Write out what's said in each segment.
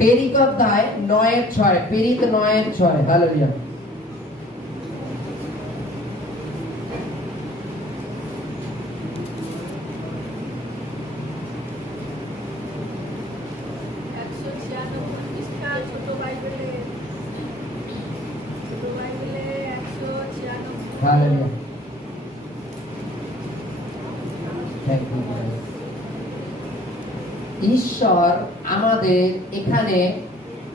পেরিত অধ্যায় 9:6, পেরিত 9:6, হালেলুয়া। ঈশ্বর আমাদের এখানে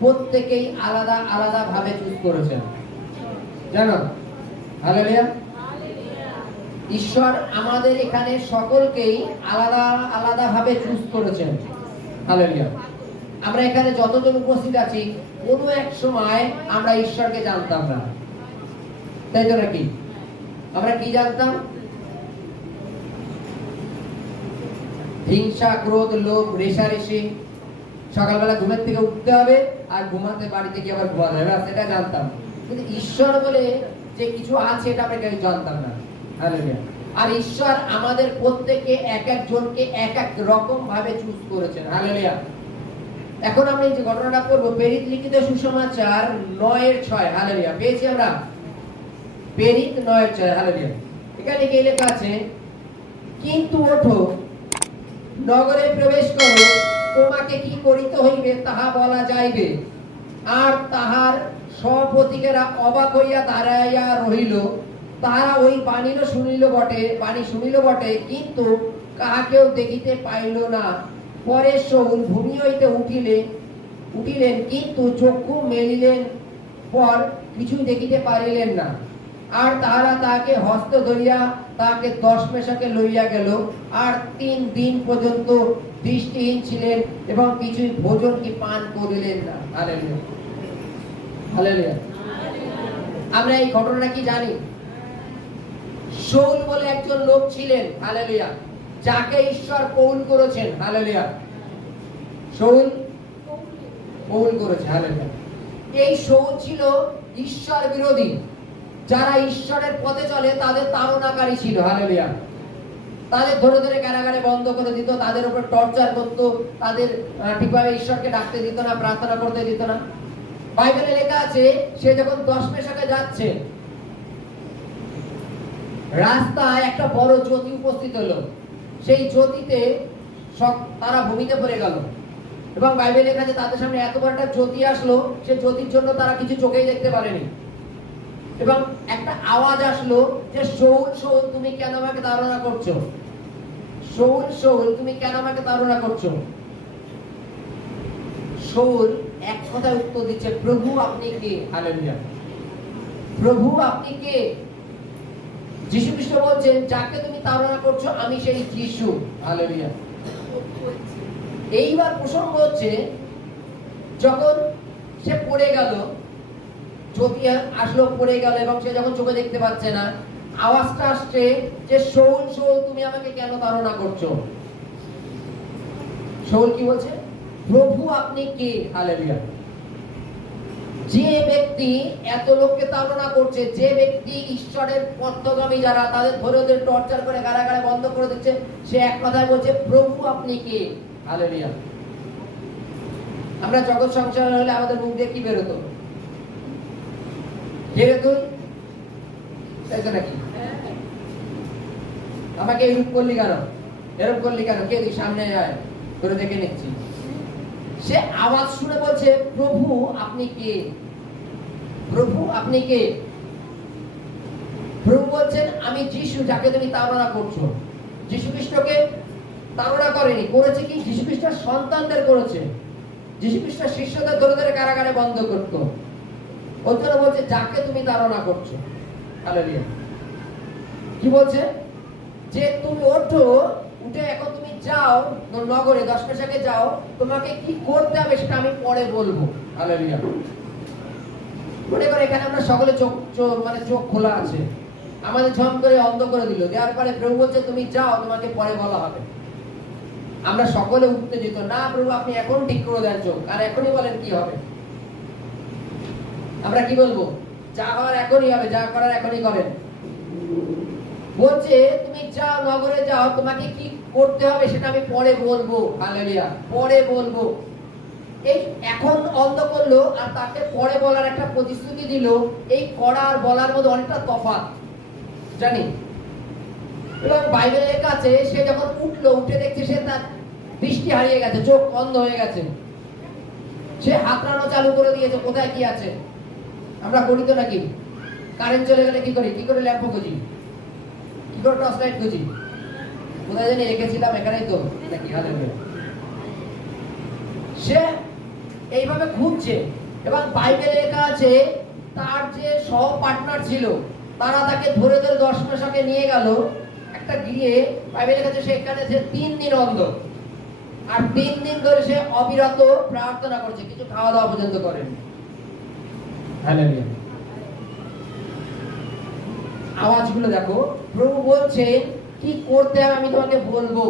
প্রত্যেকেই আলাদা আলাদা ভাবে চুজ করেছেন, জানো? হালেলুয়া। ঈশ্বর আমাদের এখানে সকলকেই আলাদা আলাদা ভাবে চুজ করেছেন, হালেলুয়া। আমরা এখানে যতজন উপস্থিত আছি, কোনো এক সময় আমরা ঈশ্বরকে জানতাম না, তাই তো নাকি? আমরা কি জানতাম? হিংসা, ক্রোধ, লোভ, রেষারেষি, সকালবেলা ঘুমের থেকে উঠতে হবে আর ঘুমাতে বাড়িতে গিয়ে আবার ঘুমাতে হবে, সেটা জানতাম। কিন্তু ঈশ্বর বলে যে কিছু আছে এটা আমরা কেউ জানতাম না, হালেলুয়া। আর ঈশ্বর আমাদের প্রত্যেককে এক একজনকে এক এক রকম ভাবে চুজ করেছেন, হালেলুয়া। এখন আমরা এই যে ঘটনাটা পড়বো, পেরিত লিখিত সুসমাচার 9:6, হালেলুয়া। পেয়েছি আমরা? পেরিত 9:6, হালেলুয়া। এখানে কি লেখা আছে? কিন্তু ওঠো, নগরে প্রবেশ করো, তোমাকে কি করিতে হইবে তাহা বলা যাইবে। আর তাহার সহপতিকেরা অবাক হইয়া দাঁড়াইয়া রহিল। তাহারা ওই বাণী শুনিল বটে, কিন্তু কাহাকেও দেখিতে পাইল না। পরে শাউল ভূমি হইতে উঠিলেন, কিন্তু চক্ষু মেলিলেন পর কিছুই দেখিতে পারিলেন না। আর তাহারা তাহাকে হস্ত ধরিয়া তাহাকে দশমেশকে লইয়া গেল। আর 3 দিন পর্যন্ত দৃষ্টিহীন ছিলেন এবং কিছুই ভোজন কি পান করিলেন না, হালেলুয়া, হালেলুয়া। আমরা এই ঘটনাটা কি জানি? শাউল বলে একজন লোক ছিলেন, হালেলুয়া, যাকে ঈশ্বর কবুল করেছেন, হালেলুয়া। শাউল কবুল করেছে, হালেলুয়া। এই শাউল ছিল ঈশ্বর বিরোধী। যারা ঈশ্বরের পথে চলে তাদের তাড়নাকারী ছিল, হালেলুয়া। তাদের ধরে ধরে কারাগারে বন্ধ করে দিত, তাদের উপর টর্চার করত, তাদের ঠিকভাবে ঈশ্বরকে ডাকতে দিত না, প্রার্থনা করতে দিত না। বাইবেলে লেখা আছে, সে যখন দশমেশকে যাচ্ছে, রাস্তায় একটা বড় জ্যোতি উপস্থিত হলো। সেই জ্যোতিতে তারা ভূমিতে পড়ে গেল এবং বাইবেলে লেখা আছে তাদের সামনে এত বড় একটা জ্যোতি আসলো, সে জ্যোতির জন্য তারা কিছু চোখেই দেখতে পারেনি। এবং একটা আওয়াজ আসলো যে, শাউল, শাউল, তুমি কেন আমাকে তাড়না করছো? শাউল, শাউল, তুমি কেন আমাকে তাড়না করছো? শাউল এক কথায় উত্তর দিচ্ছে, প্রভু আপনি কে? হালেলুয়া। প্রভু আপনি কে? যীশু খ্রিস্ট বলছেন, যাকে তুমি তাড়না করছো আমি সেই যীশু, হালেলুয়া। এইবার প্রসঙ্গ হচ্ছে, যখন সে পড়ে গেল, জ্যোতি আসলো, পড়ে গেল এবং সে যখন চোখে দেখতে পাচ্ছে না, আওয়াজটা আসছে যে, শাউল, শাউল, তুমি আমাকে কেন তাড়না করছো? শাউল কি বলছে? প্রভু আপনি কে? হালেলুয়া। যে ব্যক্তি এত লোককে তাড়না করছে, যে ব্যক্তি ঈশ্বরের পথগামী যারা, তাদের ধরে ওদের টর্চার করে কারাগারে বন্ধ করে দিচ্ছে, সে এক কথায় বলছে, প্রভু আপনি কে? হালেলুয়া। আমরা জগৎ সংসার হলে আমাদের মুখ দিয়ে কি বেরোতো? তাই তো নাকি? আমাকে এরূপ করলি কেন, এরূপ করলি কেন, কে তুই? সামনে আয়, তোরে দেখে নিচ্ছি। সে আওয়াজ শুনে বলছে, প্রভু আপনি কে? প্রভু আপনি কে? প্রভু বলছেন, আমি যীশু, যাকে তুমি তাড়না করছো। যীশু খ্রিস্টকে তাড়না করেনি, করেছে কি? যীশু খ্রিস্টের সন্তানদের করেছে। যীশু খ্রিস্টের শিষ্যদের ধরে ধরে কারাগারে বন্ধ করতো। ওর জন্য বলছে, যাকে তুমি তাড়না করছো, হালেলুয়া। কি বলছে? যে তুমি ওঠো, উঠে এখন তুমি যাও নগরে, দশমেশকে যাও, তোমাকে কি করতে হবে সেটা আমি পরে বলবো, হালেলুয়া। মনে করে এখানে আমরা সকলে চোখ খোলা আছে, আমাদের ঝম করে অন্ধ করে দিল, দেওয়ার পরে প্রভু বলছে, তুমি যাও, তোমাকে পরে বলা হবে। আমরা সকলে উঠতে যেত না, প্রভু আপনি এখন ঠিক করে দেন চোখ, আর এখনই বলেন কি হবে। আমরা কি বলবো? যা হওয়ার এখনই হবে, যা করার এখনই করেন। বলছে, তুমি যাও, নগরে যাও, তোমাকে কি করতে হবে সেটা আমি পরে বলবো, হালেলুয়া, পরে বলবো। এই এখন অন্ধ করলো আর তাকে পরে বলার একটা প্রতিশ্রুতি দিল, এই করা আর বলার মধ্যে অনেকটা তফাৎ জানি। এবং বাইবেলের কাছে সে যখন উঠলো, উঠে দেখছে সে তার দৃষ্টি হারিয়ে গেছে, চোখ অন্ধ হয়ে গেছে, সে হাতড়ানো চালু করে দিয়েছে কোথায় কি আছে। আমরা করি তো নাকি? কারেন্ট চলে গেলে কি করি? কি করে ল্যাম্প খুঁজি? কি করে টর্চ লাইট খুঁজি? কোথায় জানি রেখেছিলাম, এখানেই তো নাকি? হালেলুয়া। সে এইভাবে খুঁজছে এবং বাইবেলে লেখা আছে তার যে সহ পার্টনার ছিল তারা তাকে ধরে ধরে দর্শনশাকে নিয়ে গেল একটা গিয়ে। বাইবেলে লেখা আছে সেখানে সে 3 দিন অন্ধ, আর 3 দিন ধরে সে অবিরত প্রার্থনা করছে, কিছু খাওয়া দাওয়া পর্যন্ত করেনি। হালেলুয়া। আওয়াজগুলো দেখো, প্রভু বলছে কি করতে হবে আমি তোমাকে বলবো।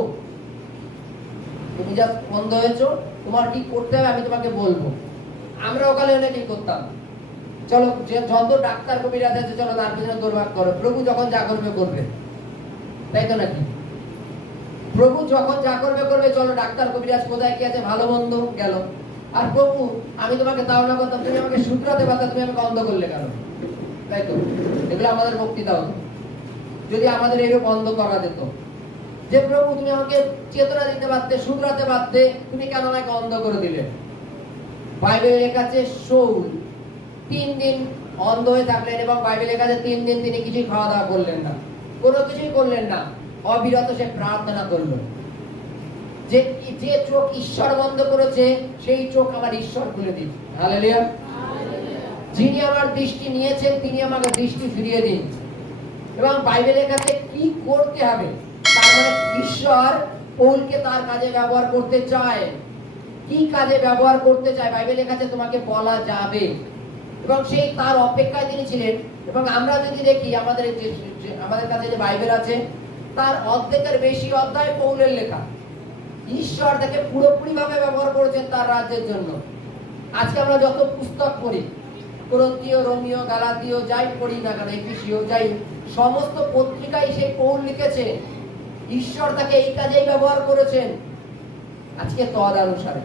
তুমি যা বন্ধ হয়েছো, তোমার কি করতে হবে আমি তোমাকে বলবো। আমরা ওখানে হলে কি করতাম? চলো যে যত ডাক্তার কবিরাজ আছে চলো তার পিছনে দৌড়ভাগ করো, প্রভু যখন যা করবে করবে, তাই তো নাকি? প্রভু যখন যা করবে করবে, চলো ডাক্তার কবিরাজ কোথায় কি আছে ভালো মন্দ গেল। আর প্রভু আমি তোমাকে ধারণা করতাম, তুমি আমাকে শুধরাতে পারতা, তুমি আমাকে অন্ধ করলে কেন? তাই তো? এগুলো আমাদের বক্তৃতা হতো যদি আমাদের এরকম অন্ধ করা যেত, যে প্রভু তুমি আমাকে চেতনা দিতে পারতে, শুধরাতে পারতে, তুমি কেন আমাকে অন্ধ করে দিলে? বাইবেলে লেখা আছে শাউল 3 দিন অন্ধ হয়ে থাকলেন এবং বাইবেলে লেখা আছে 3 দিন তিনি কিছুই খাওয়া দাওয়া করলেন না, কোনো কিছুই করলেন না, অবিরত সে প্রার্থনা করলো। যে যে চোখ ঈশ্বর বন্ধ করেছে সেই চোখ আমার ঈশ্বর খুলে দিন। হালেলুয়া। যিনি আমার দৃষ্টি নিয়েছেন তিনি আমাকে দৃষ্টি ফিরিয়ে দিন। এবং বাইবেলের কাছে কি করতে হবে, তার মানে ঈশ্বর পৌলকে তার কাজে ব্যবহার করতে চায়। কি কাজে ব্যবহার করতে চায় বাইবেলের কাছে তোমাকে বলা যাবে, এবং সেই তার অপেক্ষায় তিনি ছিলেন। এবং আমরা যদি দেখি আমাদের আমাদের কাছে যে বাইবেল আছে তার অর্ধেকের বেশি অধ্যায় পৌলের লেখা। ঈশ্বর তাকে পুরোপুরি ভাবে ব্যবহার করেছেন তার রাজ্যের জন্য। আজকে আমরা যত পুস্তক পড়ি, করন্থীয়, রোমীয়, গালাতীয় যাই পড়ি না কেন, এফেসীয় যাই, সমস্ত পত্রিকায় সেই পৌল লিখেছে ঈশ্বর তাকে এই কাজেই ব্যবহার করেছেন। আজকে তদানুসারে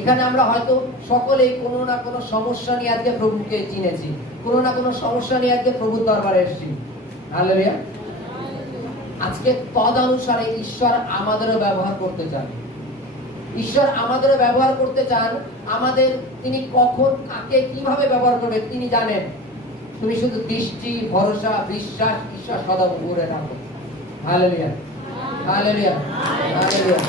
এখানে আমরা হয়তো সকলেই কোনো না কোনো সমস্যা নিয়ে আজকে প্রভুকে চিনেছি, কোনো না কোনো সমস্যা নিয়ে আজকে প্রভুর দরবারে এসেছি। হালেলুয়া। আজকে তদানুসারে ঈশ্বর আমাদেরও ব্যবহার করতে চান। ঈশ্বর আমাদেরও ব্যবহার করতে চান। আমাদের তিনি কখন কাকে কিভাবে ব্যবহার করবে তিনি জানেন। তুমি শুধু দৃষ্টি, ভরসা, বিশ্বাস, ঈশ্বর সদা উপরে রাখো। Hallelujah, hallelujah, hallelujah.